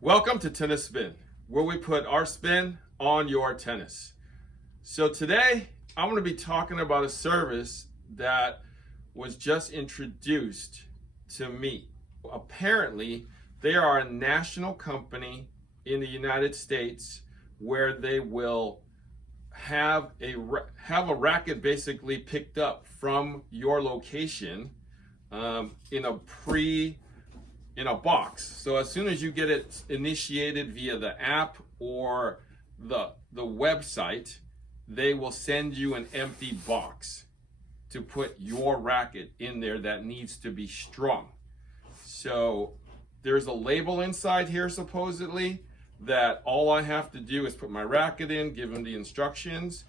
Welcome to Tennis Spin, where we put our spin on your tennis. So today, I'm going to be talking about a service that was just introduced to me. Apparently, they are a national company in the United States where they will have a racket basically picked up from your location in a box. So as soon as you get it initiated via the app or the website, they will send you an empty box to put your racket in there that needs to be strung. So there's a label inside here supposedly that all I have to do is put my racket in, give them the instructions,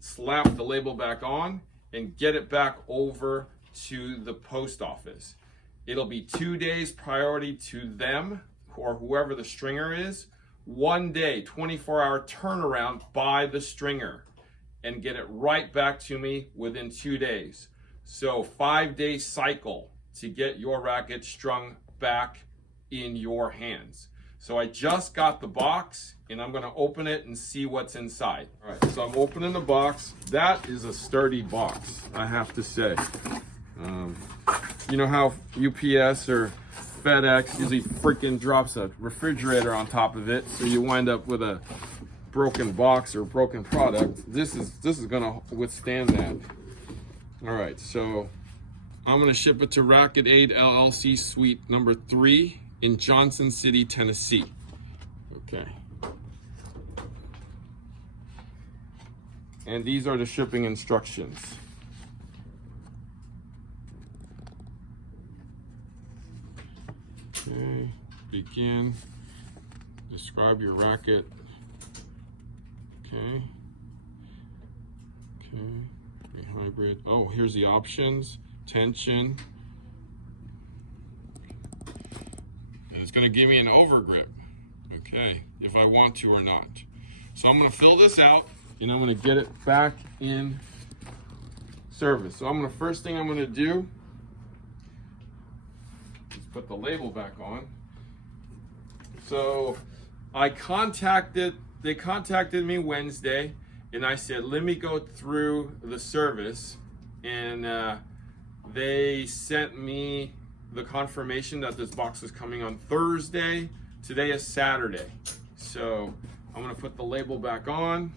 slap the label back on, and get it back over to the post office. It'll be 2 days priority to them or whoever the stringer is. 1 day, 24-hour turnaround by the stringer and get it right back to me within 2 days. So 5-day cycle to get your racket strung back in your hands. So I just got the box and I'm gonna open it and see what's inside. All right, so I'm opening the box. That is a sturdy box, I have to say. You know how UPS or FedEx usually freaking drops a refrigerator on top of it, so you wind up with a broken box or broken product. This is gonna withstand that. All right, so I'm gonna ship it to Racketaid LLC Suite number 3 in Johnson City, Tennessee. Okay. And these are the shipping instructions. Okay, begin, describe your racket. Okay, a hybrid. Oh, here's the options, tension. And it's gonna give me an overgrip, okay, if I want to or not. So I'm gonna fill this out and I'm gonna get it back in service. So first thing I'm gonna do, put the label back on. So they contacted me Wednesday and I said, let me go through the service, and they sent me the confirmation that this box is coming on Thursday. Today is Saturday. So I'm gonna put the label back on.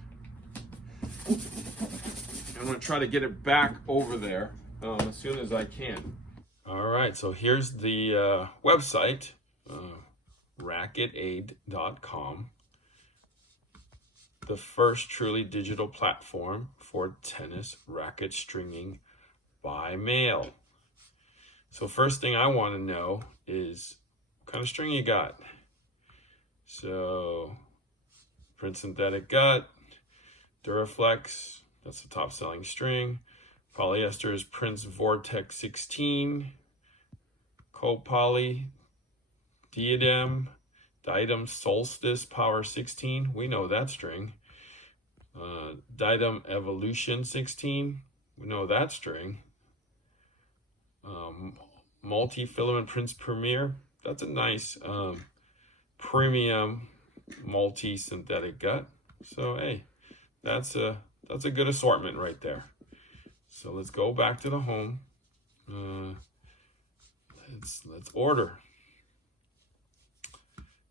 I'm gonna try to get it back over there as soon as I can. All right, so here's the website, racketaid.com, the first truly digital platform for tennis racket stringing by mail. So first thing I want to know is what kind of string you got. So print synthetic gut, Duraflex, that's the top selling string. Polyester is Prince Vortex 16, Copoly, Diadem Solstice Power 16, we know that string. Diadem Evolution 16, we know that string. Multi-filament Prince Premier, that's a nice premium multi-synthetic gut. So hey, that's a good assortment right there. So let's go back to the home. Let's order.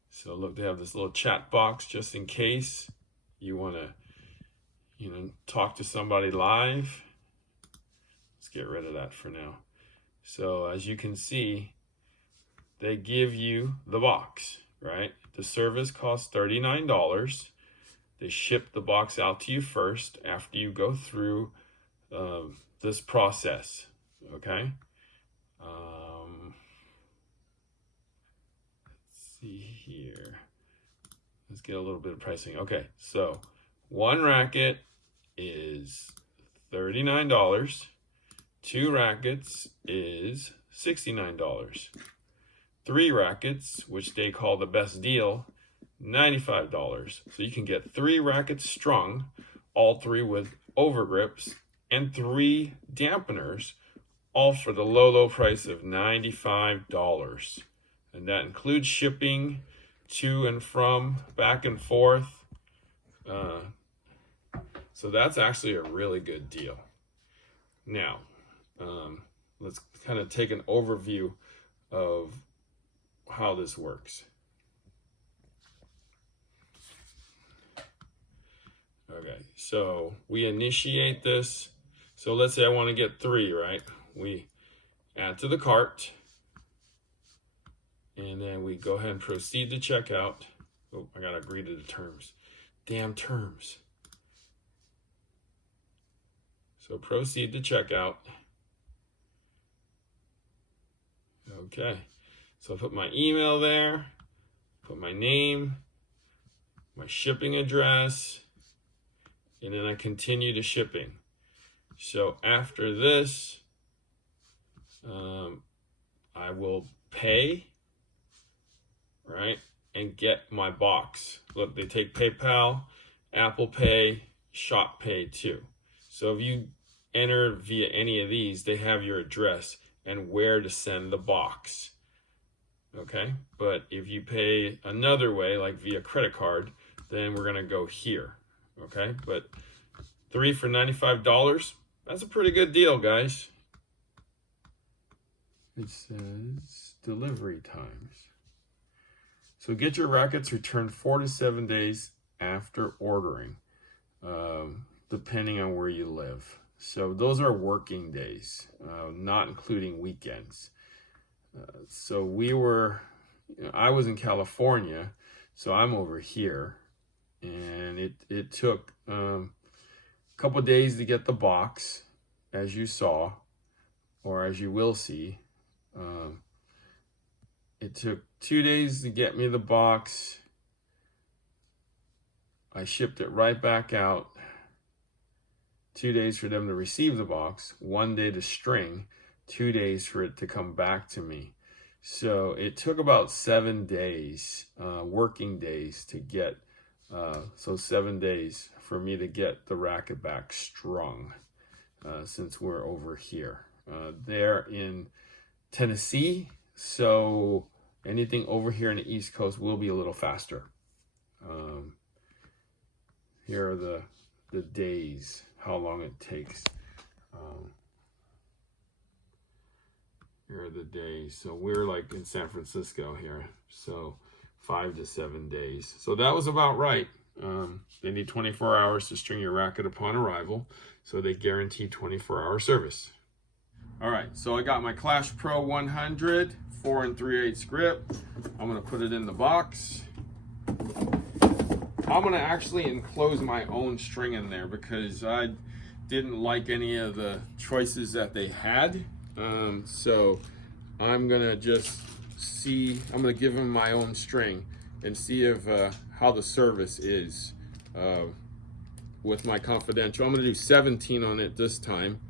So look, they have this little chat box just in case you want to, talk to somebody live. Let's get rid of that for now. So as you can see, they give you the box, right? The service costs $39. They ship the box out to you first after you go through this process, okay? Let's see here. Let's get a little bit of pricing. Okay, so one racket is $39. 2 rackets is $69. 3 rackets, which they call the best deal, $95. So you can get 3 rackets strung, all 3 with overgrips, and 3 dampeners, all for the low price of $95. And that includes shipping to and from, back and forth. So that's actually a really good deal. Now, let's kind of take an overview of how this works. Okay, so we initiate this. So let's say I want to get 3, right? We add to the cart, and then we go ahead and proceed to checkout. Oh, I gotta agree to the terms. Damn terms. So proceed to checkout. Okay, so I put my email there, put my name, my shipping address, and then I continue to shipping. So after this, I will pay, right, and get my box. Look, they take PayPal, Apple Pay, Shop Pay too. So if you enter via any of these, they have your address and where to send the box. Okay, but if you pay another way, like via credit card, then we're gonna go here. Okay, but 3 for $95, that's a pretty good deal, guys. It says delivery times. So get your rackets returned 4 to 7 days after ordering, depending on where you live. So those are working days, not including weekends. So I was in California, so I'm over here, and it took a couple of days to get the box, as you saw, or as you will see. It took 2 days to get me the box. I shipped it right back out. 2 days for them to receive the box, 1 day to string, 2 days for it to come back to me. So it took about 7 days, working days to get, so 7 days for me to get the racket back strung, since we're over here. They're in Tennessee, so anything over here in the East Coast will be a little faster. Here are the days, how long it takes. Here are the days. So we're like in San Francisco here, so 5 to 7 days. So that was about right. They need 24 hours to string your racket upon arrival, so they guarantee 24-hour service. All right, so I got my Clash Pro 100 4 3/8 grip. I'm gonna put it in the box. I'm gonna actually enclose my own string in there because I didn't like any of the choices that they had. So I'm gonna just see, I'm gonna give them my own string and see if how the service is with my confidential. I'm gonna do 17 on it this time,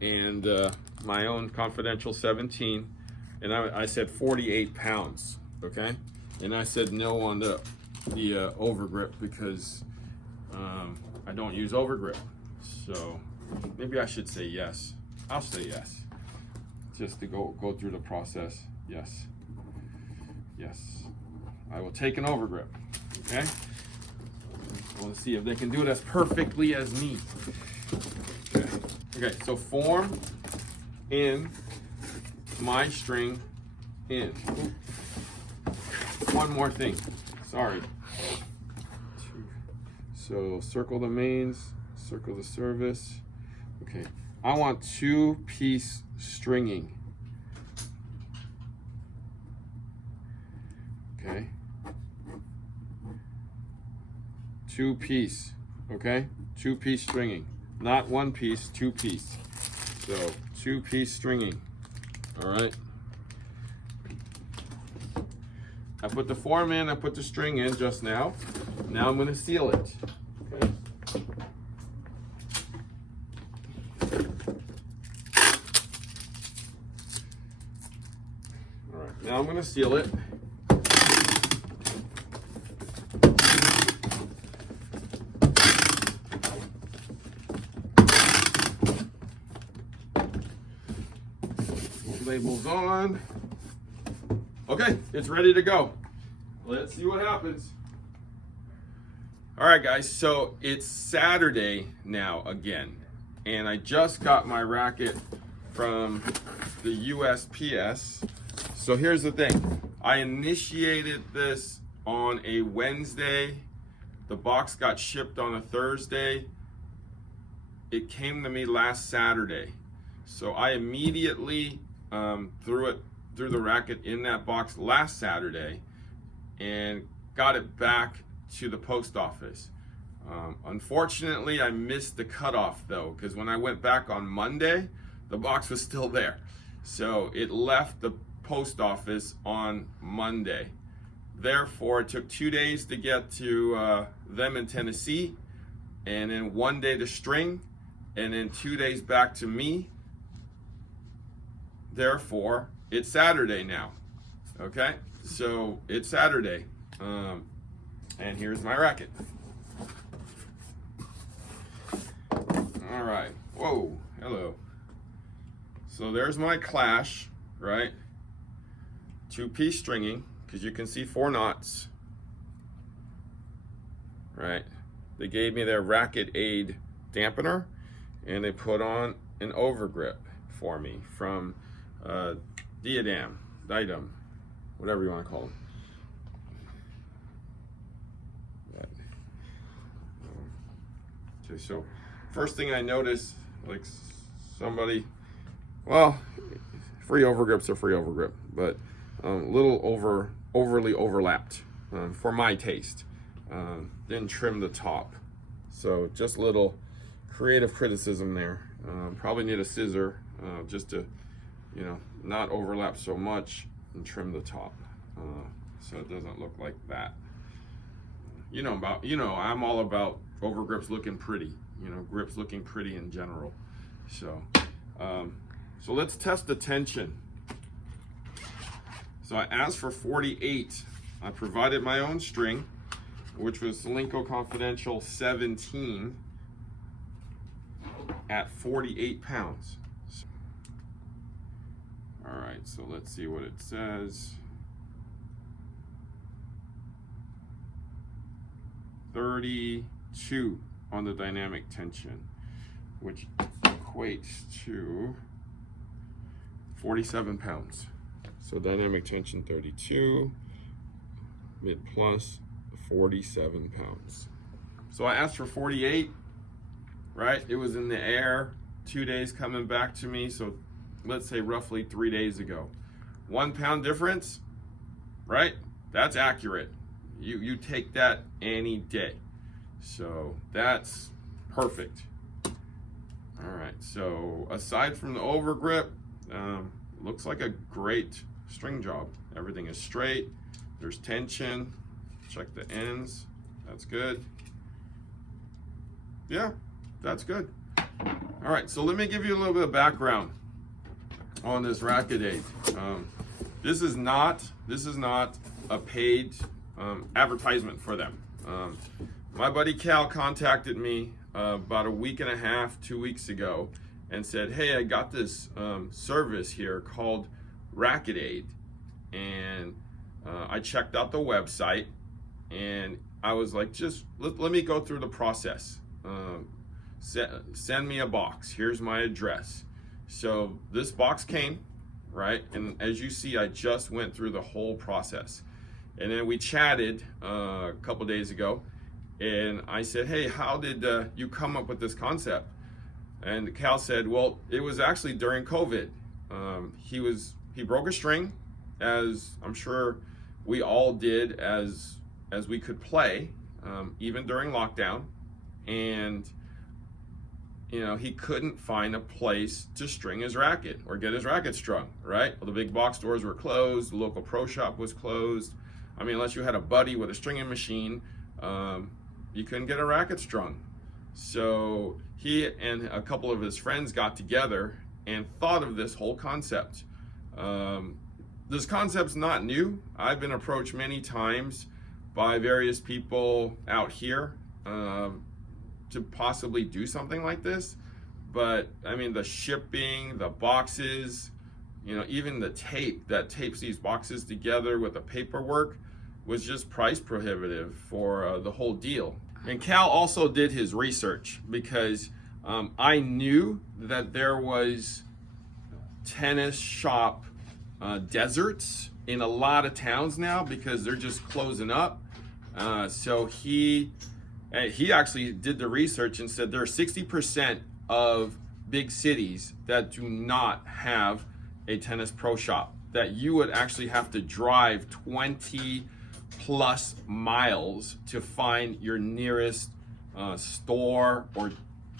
and my own confidential 17, and I said 48 pounds, okay? And I said no on the overgrip because I don't use overgrip. So maybe I should say yes. I'll say yes, just to go through the process. Yes, yes, I will take an overgrip. Okay, I want to see if they can do it as perfectly as me. Okay, okay. So form in my string in. One more thing. Sorry. So circle the mains, circle the service. Okay, I want 2-piece stringing. Okay, 2-piece. Okay, 2-piece stringing, not 1 piece, 2-piece. So 2-piece stringing. All right. I put the form in, I put the string in just now. Now I'm gonna seal it. Okay. All right, now I'm gonna seal it. Labels on. Okay, it's ready to go. let's see what happens. All right, guys, so it's Saturday now again, and I just got my racket from the USPS. So here's the thing. I initiated this on a Wednesday. The box got shipped on a Thursday. It came to me last Saturday. So I immediately threw the racket in that box last Saturday and got it back to the post office. Unfortunately, I missed the cutoff though, because when I went back on Monday, the box was still there. So it left the post office on Monday. Therefore, it took 2 days to get to them in Tennessee, and then 1 day to string, and then 2 days back to me. Therefore, it's Saturday now. Okay, so it's Saturday. And here's my racket. All right, whoa, hello. So there's my Clash, right? 2-piece stringing, because you can see 4 knots, right? They gave me their Racketaid dampener, and they put on an overgrip for me from Diadem, whatever you want to call them. Okay, so first thing I noticed, like somebody, well, free overgrips are free overgrip, but a little overly overlapped for my taste. Didn't trim the top, so just a little creative criticism there. Probably need a scissor just to, you know, not overlap so much and trim the top so it doesn't look like that. You know, I'm all about overgrips looking pretty, you know, grips looking pretty in general. So so let's test the tension. So I asked for 48. I provided my own string, which was Linko Confidential 17 at 48 pounds. All right, so let's see what it says. 32 on the dynamic tension, which equates to 47 pounds. So dynamic tension 32, mid plus 47 pounds. So I asked for 48, right? It was in the air, 2 days coming back to me. So let's say roughly 3 days ago. 1 pound difference, right? That's accurate. You take that any day. So that's perfect. All right, so aside from the overgrip, looks like a great string job. Everything is straight, there's tension. Check the ends, that's good. Yeah, that's good. All right, so let me give you a little bit of background on this Racketaid. This is not a paid advertisement for them. My buddy Cal contacted me about a week and a half, 2 weeks ago, and said, hey, I got this service here called Racketaid, and I checked out the website, and I was like, just let me go through the process. Send me a box. Here's my address. So this box came, right? And as you see, I just went through the whole process. And then we chatted a couple days ago, and I said, hey, how did you come up with this concept? And Cal said, well, it was actually during COVID. He broke a string, as I'm sure we all did as we could play, even during lockdown. And you know, he couldn't find a place to string his racket or get his racket strung, right? Well, the big box stores were closed, the local pro shop was closed. I mean, unless you had a buddy with a stringing machine, you couldn't get a racket strung. So he and a couple of his friends got together and thought of this whole concept. This concept's not new. I've been approached many times by various people out here to possibly do something like this. But I mean, the shipping, the boxes, you know, even the tape that tapes these boxes together with the paperwork, was just price prohibitive for the whole deal. And Cal also did his research because I knew that there was tennis shop deserts in a lot of towns now because they're just closing up. So he actually did the research and said there are 60% of big cities that do not have a tennis pro shop, that you would actually have to drive 20 plus miles to find your nearest store or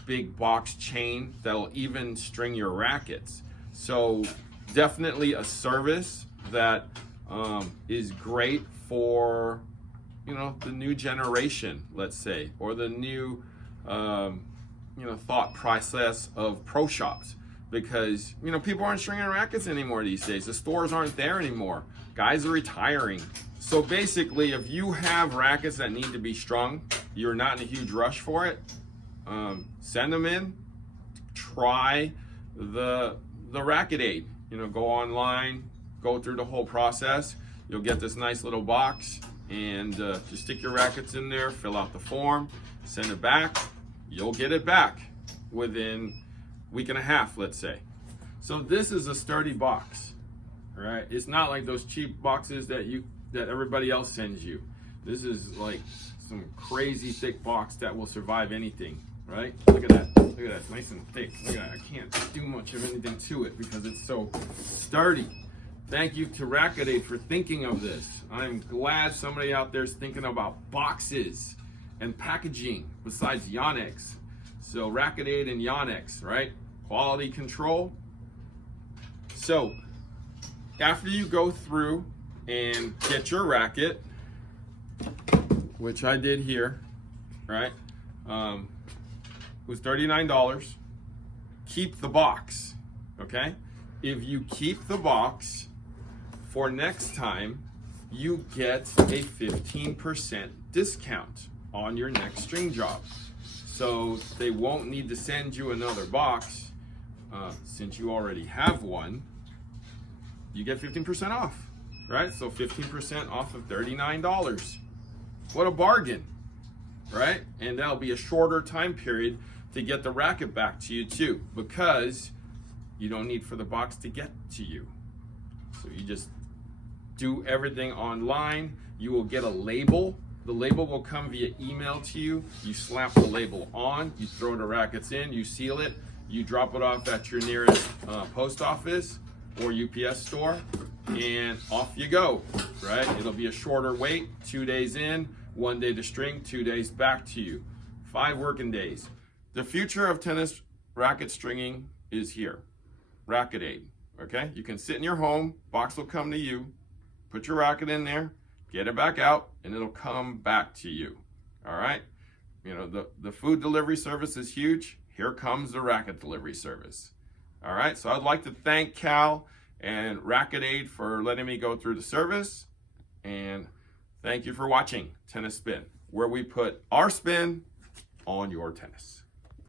big box chain that'll even string your rackets. So definitely a service that is great for, you know, the new generation, let's say, or the new thought process of pro shops, because people aren't stringing rackets anymore these days. The stores aren't there anymore. Guys are retiring. So basically, if you have rackets that need to be strung, you're not in a huge rush for it, send them in. Try the Racketaid. Go online, go through the whole process. You'll get this nice little box, and just stick your rackets in there, fill out the form, send it back. You'll get it back within a week and a half, let's say. So this is a sturdy box, right? It's not like those cheap boxes that everybody else sends you. This is like some crazy thick box that will survive anything, right? Look at that. Look at that. It's nice and thick. Look at that. I can't do much of anything to it because it's so sturdy. Thank you to Racketaid for thinking of this. I'm glad somebody out there is thinking about boxes and packaging besides Yonex. So Racketaid and Yonex, right? Quality control. So after you go through and get your racket, which I did here, right? It was $39. Keep the box, okay? If you keep the box for next time, you get a 15% discount on your next string job. So they won't need to send you another box. Since you already have one, you get 15% off, right? So 15% off of $39. What a bargain, right? And that'll be a shorter time period to get the racket back to you too, because you don't need for the box to get to you. So you just do everything online. You will get a label. The label will come via email to you. You slap the label on, you throw the rackets in, you seal it, you drop it off at your nearest post office or UPS store, and off you go, right? It'll be a shorter wait, 2 days in, 1 day to string, 2 days back to you, 5 working days. The future of tennis racket stringing is here. Racketaid, okay? You can sit in your home, box will come to you, put your racket in there, get it back out, and it'll come back to you, all right? The food delivery service is huge. Here comes the racket delivery service, all right? So I'd like to thank Cal and Racketaid for letting me go through the service, and thank you for watching Tennis Spin, where we put our spin on your tennis.